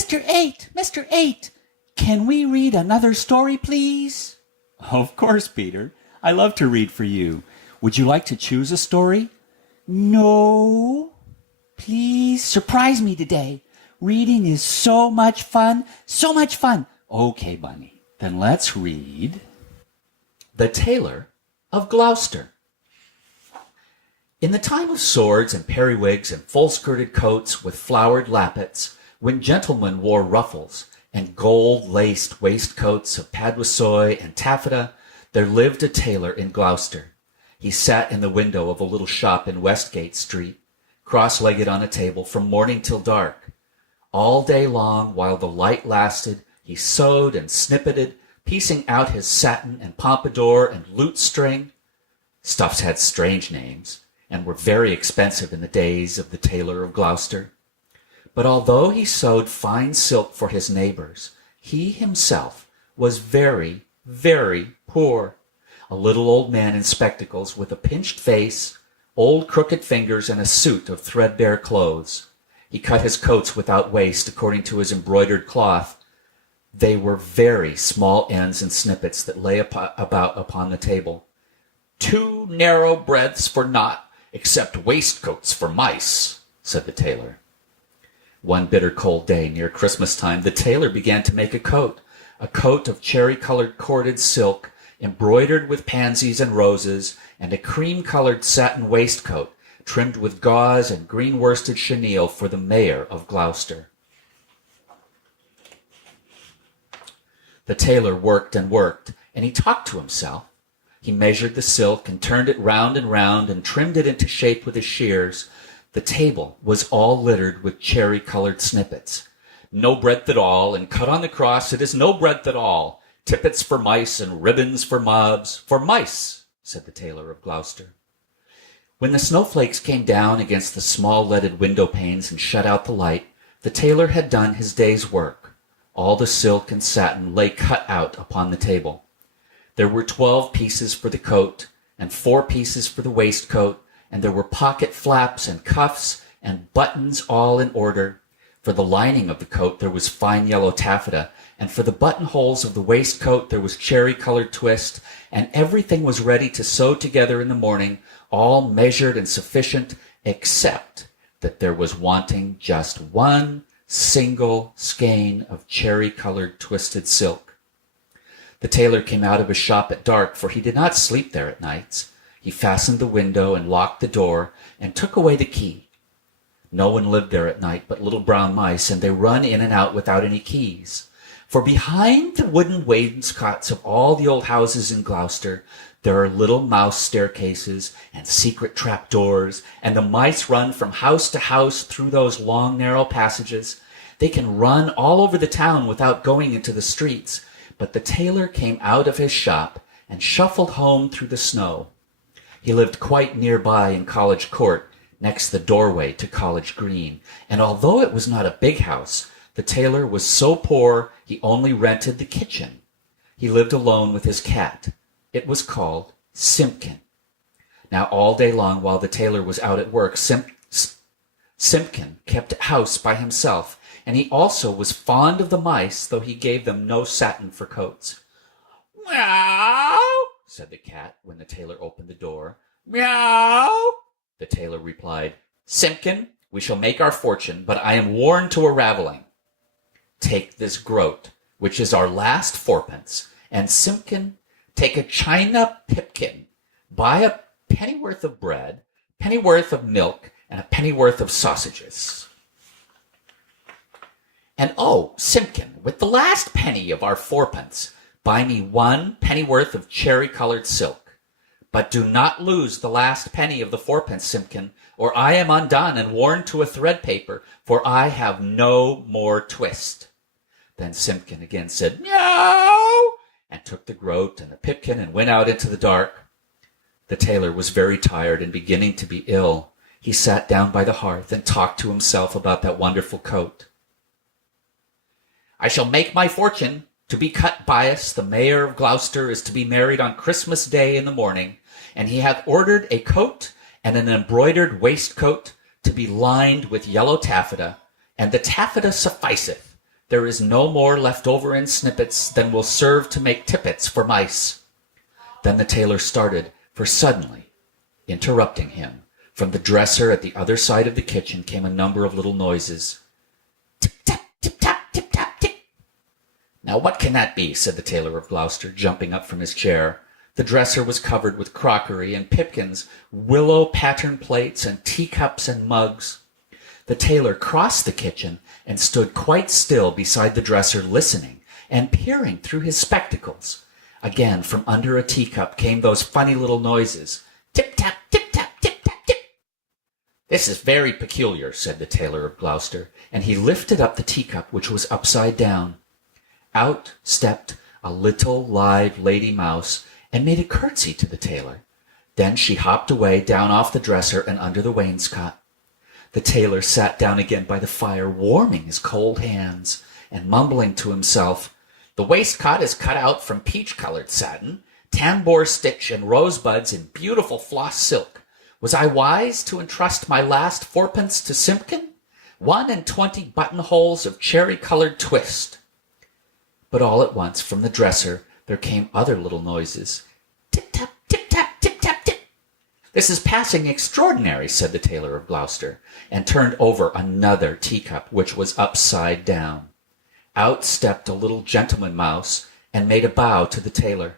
Mr. 8, Mr. 8, can we read another story, please? Of course, Peter. I love to read for you. Would you like to choose a story? No. Please surprise me today. Reading is so much fun, so much fun. Okay, Bunny. Then let's read The Tailor of Gloucester. In the time of swords and periwigs and full-skirted coats with flowered lappets, when gentlemen wore ruffles and gold-laced waistcoats of paduasoy and taffeta, there lived a tailor in Gloucester. He sat in the window of a little shop in Westgate Street, cross-legged on a table from morning till dark. All day long, while the light lasted, he sewed and snippeted, piecing out his satin and pompadour and lute string. Stuffs had strange names, and were very expensive in the days of the Tailor of Gloucester. But although he sewed fine silk for his neighbors, he himself was very, very poor. A little old man in spectacles with a pinched face, old crooked fingers, and a suit of threadbare clothes. He cut his coats without waist according to his embroidered cloth. They were very small ends and snippets that lay about upon the table. 2 narrow breadths for naught, except waistcoats for mice, said the tailor. One bitter cold day near Christmas time, the tailor began to make a coat of cherry-colored corded silk, embroidered with pansies and roses, and a cream-colored satin waistcoat, trimmed with gauze and green-worsted chenille for the mayor of Gloucester. The tailor worked and worked, and he talked to himself. He measured the silk and turned it round and trimmed it into shape with his shears. The table was all littered with cherry-colored snippets. No breadth at all, and cut on the cross it is no breadth at all. Tippets for mice and ribbons for mobs. For mice, said the Tailor of Gloucester. When the snowflakes came down against the small leaded window panes and shut out the light, the tailor had done his day's work. All the silk and satin lay cut out upon the table. There were 12 pieces for the coat, and 4 pieces for the waistcoat, and there were pocket flaps and cuffs and buttons all in order. For the lining of the coat there was fine yellow taffeta, and for the buttonholes of the waistcoat there was cherry-colored twist, and everything was ready to sew together in the morning, all measured and sufficient, except that there was wanting just 1 single skein of cherry-colored twisted silk. The tailor came out of his shop at dark, for he did not sleep there at nights. He fastened the window and locked the door and took away the key. No one lived there at night but little brown mice, and they run in and out without any keys. For behind the wooden wainscots of all the old houses in Gloucester, there are little mouse staircases and secret trapdoors, and the mice run from house to house through those long, narrow passages. They can run all over the town without going into the streets. But the tailor came out of his shop and shuffled home through the snow. He lived quite nearby in College Court, next the doorway to College Green, and although it was not a big house, the tailor was so poor he only rented the kitchen. He lived alone with his cat. It was called Simpkin. Now all day long while the tailor was out at work, Simpkin kept house by himself, and he also was fond of the mice, though he gave them no satin for coats. "Meow," said the cat when the tailor opened the door. "Meow." The tailor replied, "Simpkin, we shall make our fortune, but I am worn to a ravelling. Take this groat, which is our last 4pence, and Simpkin, take a china pipkin, buy a pennyworth of bread, pennyworth of milk, and a pennyworth of sausages. And oh, Simpkin, with the last penny of our 4pence, buy me 1 pennyworth of cherry-colored silk. But do not lose the last penny of the 4pence, Simpkin, or I am undone and worn to a thread paper, for I have no more twist." Then Simpkin again said, "Meow," and took the groat and the pipkin and went out into the dark. The tailor was very tired and beginning to be ill. He sat down by the hearth and talked to himself about that wonderful coat. "I shall make my fortune. To be cut bias, the mayor of Gloucester is to be married on Christmas Day in the morning, and he hath ordered a coat and an embroidered waistcoat to be lined with yellow taffeta, and the taffeta sufficeth, There is no more left over in snippets than will serve to make tippets for mice." Then the tailor started, for suddenly, interrupting him, from the dresser at the other side of the kitchen came a number of little noises. "Tip-tap, tip-tap, tip-tap, tip." "Now what can that be?" said the Tailor of Gloucester, jumping up from his chair. The dresser was covered with crockery and pipkins, willow pattern plates, and teacups and mugs. The tailor crossed the kitchen and stood quite still beside the dresser, listening and peering through his spectacles. Again, from under a teacup came those funny little noises. Tip-tap, tip-tap, tip-tap, tip. "This is very peculiar," said the Tailor of Gloucester, and he lifted up the teacup, which was upside down. Out stepped a little live lady mouse and made a curtsy to the tailor. Then she hopped away down off the dresser and under the wainscot. The tailor sat down again by the fire, warming his cold hands, and mumbling to himself, "The waistcoat is cut out from peach-colored satin, tambour stitch and rosebuds in beautiful floss silk. Was I wise to entrust my last fourpence to Simpkin? 21 buttonholes of cherry-colored twist." But all at once, from the dresser, there came other little noises. Tip-tap, tip-tap, tip-tap, tip. "This is passing extraordinary," said the Tailor of Gloucester, and turned over another teacup, which was upside down. Out stepped a little gentleman mouse and made a bow to the tailor.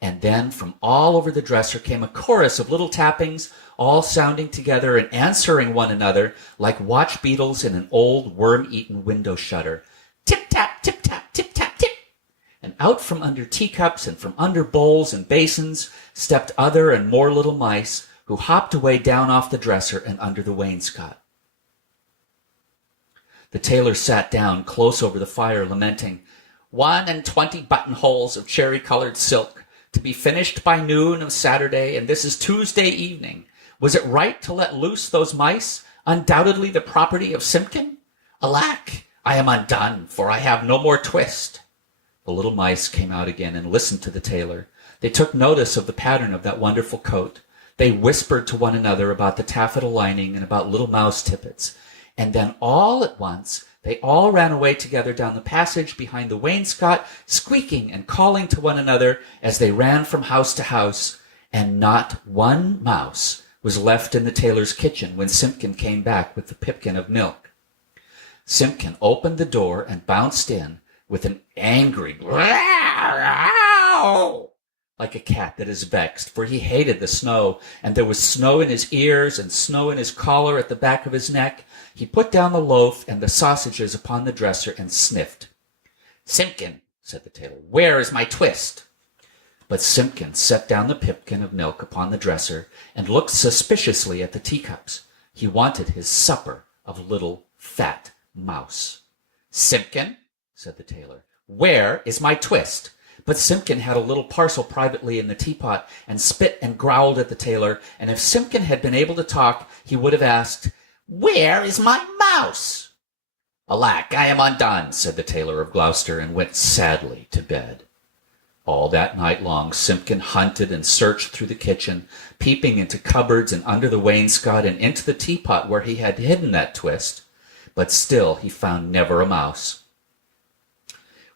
And then from all over the dresser came a chorus of little tappings, all sounding together and answering one another like watch beetles in an old worm-eaten window shutter. Tip-tap, tip-tap, tip-tap, tip. And out from under teacups and from under bowls and basins stepped other and more little mice, who hopped away down off the dresser and under the wainscot. The tailor sat down close over the fire, lamenting, 21 buttonholes of cherry-colored silk, to be finished by noon of Saturday, and this is Tuesday evening. Was it right to let loose those mice, undoubtedly the property of Simpkin? Alack, I am undone, for I have no more twist." The little mice came out again and listened to the tailor. They took notice of the pattern of that wonderful coat. They whispered to one another about the taffeta lining and about little mouse tippets. And then all at once they all ran away together down the passage behind the wainscot, squeaking and calling to one another as they ran from house to house. And not one mouse was left in the tailor's kitchen when Simpkin came back with the pipkin of milk. Simpkin opened the door and bounced in with an angry growl, like a cat that is vexed, for he hated the snow, and there was snow in his ears and snow in his collar at the back of his neck. He put down the loaf and the sausages upon the dresser and sniffed. "Simpkin," said the tailor, "where is my twist?" But Simpkin set down the pipkin of milk upon the dresser and looked suspiciously at the teacups. He wanted his supper of little fat mouse. "Simpkin," said the tailor, "where is my twist?" But Simpkin had a little parcel privately in the teapot, and spit and growled at the tailor, and if Simpkin had been able to talk, he would have asked, "Where is my mouse?" "Alack, I am undone," said the Tailor of Gloucester, and went sadly to bed. All that night long Simpkin hunted and searched through the kitchen, peeping into cupboards and under the wainscot and into the teapot where he had hidden that twist, but still he found never a mouse.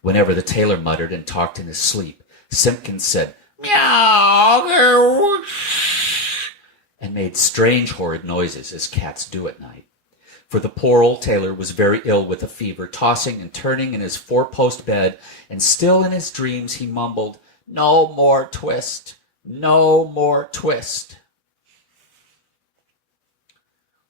Whenever the tailor muttered and talked in his sleep, Simpkin said, "Meow," and made strange horrid noises as cats do at night. For the poor old tailor was very ill with a fever, tossing and turning in his four-post bed, and still in his dreams he mumbled, "No more twist, no more twist."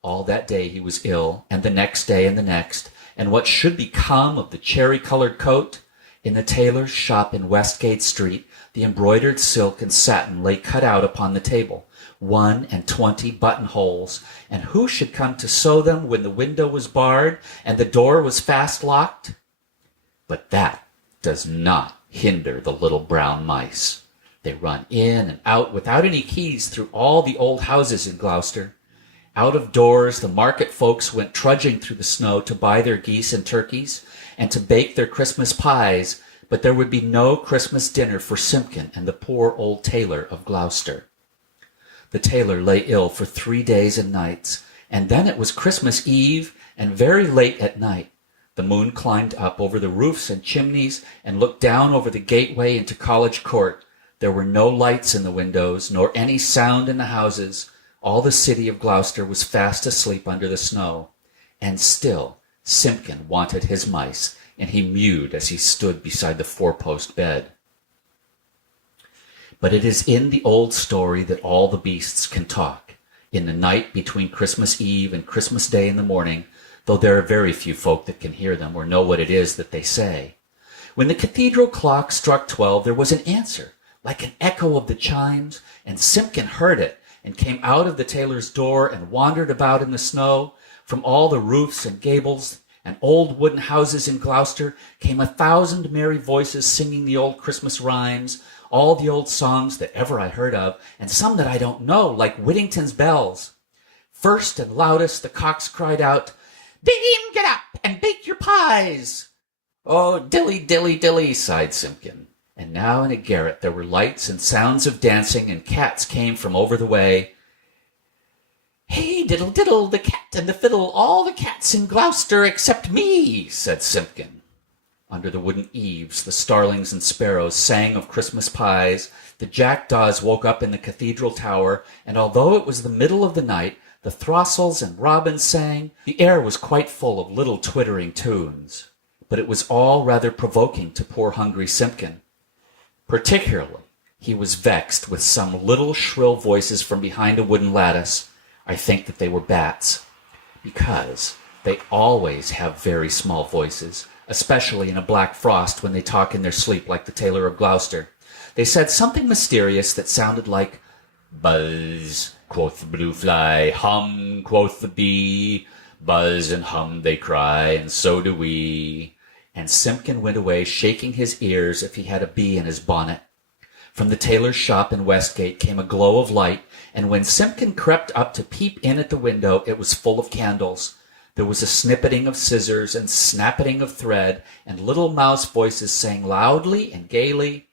All that day he was ill, and the next day and the next, and what should become of the cherry-colored coat? In the tailor's shop in Westgate Street, the embroidered silk and satin lay cut out upon the table, 21 buttonholes, and who should come to sew them when the window was barred and the door was fast locked? But that does not hinder the little brown mice. They run in and out without any keys through all the old houses in Gloucester. Out of doors, the market folks went trudging through the snow to buy their geese and turkeys and to bake their Christmas pies, but there would be no Christmas dinner for Simpkin and the poor old Tailor of Gloucester. The tailor lay ill for 3 days and nights, and then it was Christmas Eve, And very late at night, the moon climbed up over the roofs and chimneys and looked down over the gateway into College Court. There were no lights in the windows, nor any sound in the houses. All the city of Gloucester was fast asleep under the snow. And still Simpkin wanted his mice, and he mewed as he stood beside the four-post bed. But it is in the old story that all the beasts can talk. In the night between Christmas Eve and Christmas Day in the morning, though there are very few folk that can hear them or know what it is that they say. When the cathedral clock struck 12, there was an answer, like an echo of the chimes, and Simpkin heard it, and came out of the tailor's door and wandered about in the snow. From all the roofs and gables and old wooden houses in Gloucester came 1,000 merry voices singing the old Christmas rhymes, all the old songs that ever I heard of, and some that I don't know, like Whittington's bells. First and loudest the cocks cried out, "Dame, get up and bake your pies!" "Oh, dilly, dilly, dilly," sighed Simpkin. And now in a garret there were lights and sounds of dancing, and cats came from over the way. "Hey, diddle, diddle, the cat and the fiddle, all the cats in Gloucester except me," said Simpkin. Under the wooden eaves, the starlings and sparrows sang of Christmas pies. The jackdaws woke up in the cathedral tower, and although it was the middle of the night, the throstles and robins sang. The air was quite full of little twittering tunes. But it was all rather provoking to poor hungry Simpkin. Particularly, he was vexed with some little shrill voices from behind a wooden lattice. I think that they were bats, because they always have very small voices, especially in a black frost when they talk in their sleep like the Tailor of Gloucester. They said something mysterious that sounded like, "Buzz, quoth the blue fly, hum, quoth the bee, buzz and hum they cry, and so do we." And Simpkin went away shaking his ears if he had a bee in his bonnet. From the tailor's shop in Westgate came a glow of light, and when Simpkin crept up to peep in at the window, it was full of candles. There was a snippeting of scissors and snappeting of thread, and little mouse voices sang loudly and gaily,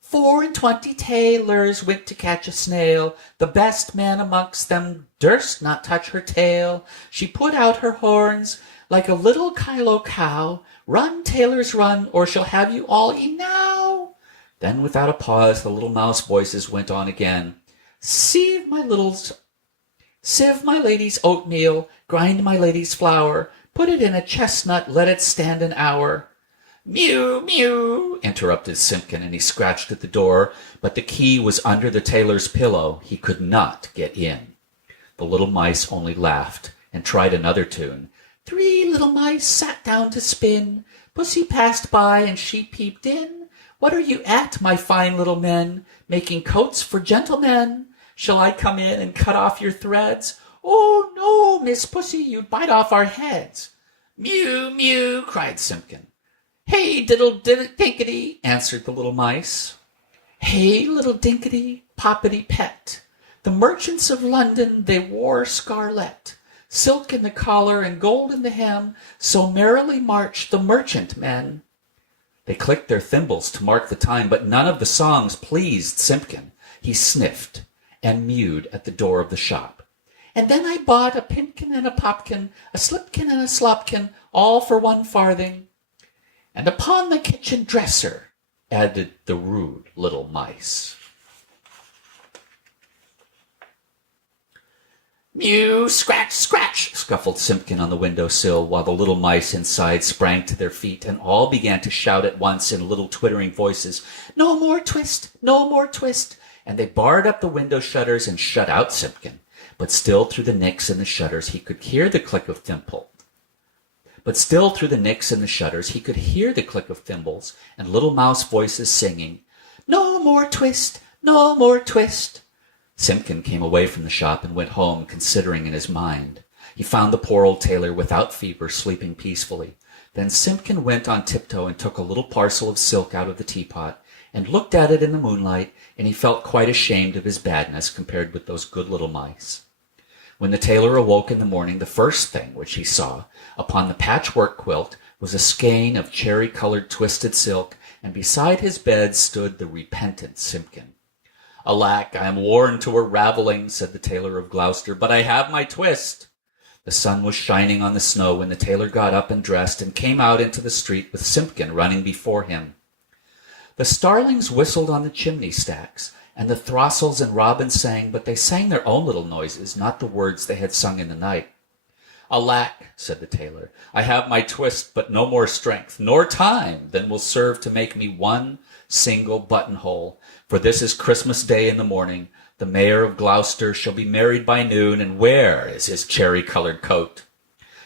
"4 and 20 tailors went to catch a snail. The best man amongst them durst not touch her tail. She put out her horns like a little Kylo cow. Run, tailors, run, or she'll have you all enow." Then without a pause the little mouse voices went on again. Sieve my lady's oatmeal, grind my lady's flour, put it in a chestnut, let it stand an hour." "Mew, mew," interrupted Simpkin, and he scratched at the door, but the key was under the tailor's pillow. He could not get in. The little mice only laughed and tried another tune. 3 little mice sat down to spin. Pussy passed by and she peeped in. "What are you at, my fine little men? Making coats for gentlemen? Shall I come in and cut off your threads?" "Oh, no, Miss Pussy, you'd bite off our heads." "Mew, mew," cried Simpkin. "Hey, diddle, dinkety," answered the little mice. "Hey, little dinkety, poppity pet. The merchants of London, they wore scarlet, silk in the collar and gold in the hem, so merrily marched the merchant men." They clicked their thimbles to mark the time, but none of the songs pleased Simpkin. He sniffed and mewed at the door of the shop. "And then I bought a pimkin and a popkin, a slipkin and a slopkin, all for 1 farthing. And upon the kitchen dresser," added the rude little mice. "Mew, scratch, scratch," scuffled Simpkin on the window-sill, while the little mice inside sprang to their feet and all began to shout at once in little twittering voices, "No more twist, no more twist," and they barred up the window shutters and shut out Simpkin. But still through the nicks in the shutters he could hear the click of thimbles. And little mouse voices singing, "No more twist, no more twist." Simpkin came away from the shop and went home, considering in his mind. He found the poor old tailor without fever, sleeping peacefully. Then Simpkin went on tiptoe and took a little parcel of silk out of the teapot and looked at it in the moonlight, and he felt quite ashamed of his badness compared with those good little mice. When the tailor awoke in the morning, the first thing which he saw upon the patchwork quilt was a skein of cherry-colored twisted silk, and beside his bed stood the repentant Simpkin. "Alack, I am worn to a ravelling," said the Tailor of Gloucester, "but I have my twist." The sun was shining on the snow when the tailor got up and dressed and came out into the street with Simpkin running before him. The starlings whistled on the chimney stacks, and the throstles and robins sang, but they sang their own little noises, not the words they had sung in the night. "Alack," said the tailor, "I have my twist, but no more strength, nor time, than will serve to make me one single buttonhole. For this is Christmas Day in the morning. The mayor of Gloucester shall be married by noon, and where is his cherry-colored coat?"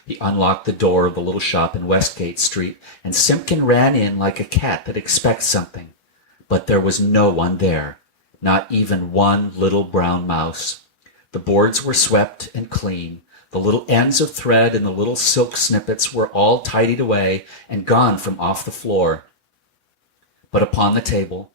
He unlocked the door of the little shop in Westgate Street, and Simpkin ran in like a cat that expects something. But there was no one there, not even one little brown mouse. The boards were swept and clean. The little ends of thread and the little silk snippets were all tidied away and gone from off the floor. But upon the table,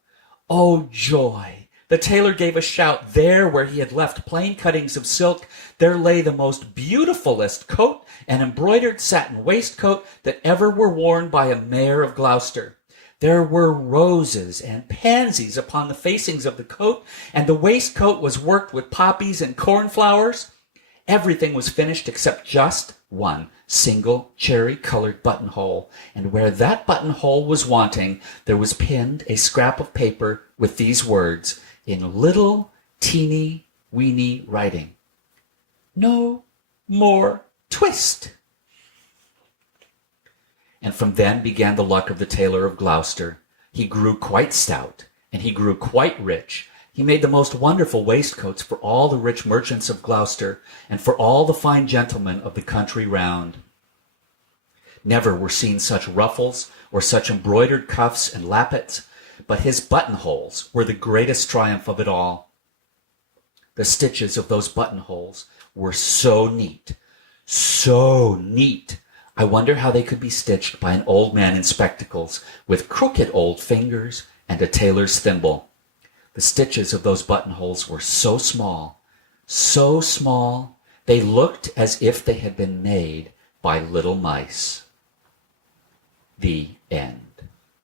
oh joy! The tailor gave a shout. There where he had left plain cuttings of silk, there lay the most beautifulest coat and embroidered satin waistcoat that ever were worn by a mayor of Gloucester. There were roses and pansies upon the facings of the coat, and the waistcoat was worked with poppies and cornflowers. Everything was finished except just one single cherry-colored buttonhole, and where that buttonhole was wanting, there was pinned a scrap of paper with these words in little, teeny, weeny writing: "No more twist." And from then began the luck of the Tailor of Gloucester. He grew quite stout, and he grew quite rich. He made the most wonderful waistcoats for all the rich merchants of Gloucester, and for all the fine gentlemen of the country round. Never were seen such ruffles, or such embroidered cuffs and lappets, but his buttonholes were the greatest triumph of it all. The stitches of those buttonholes were so neat, I wonder how they could be stitched by an old man in spectacles, with crooked old fingers and a tailor's thimble. The stitches of those buttonholes were so small, they looked as if they had been made by little mice. The end.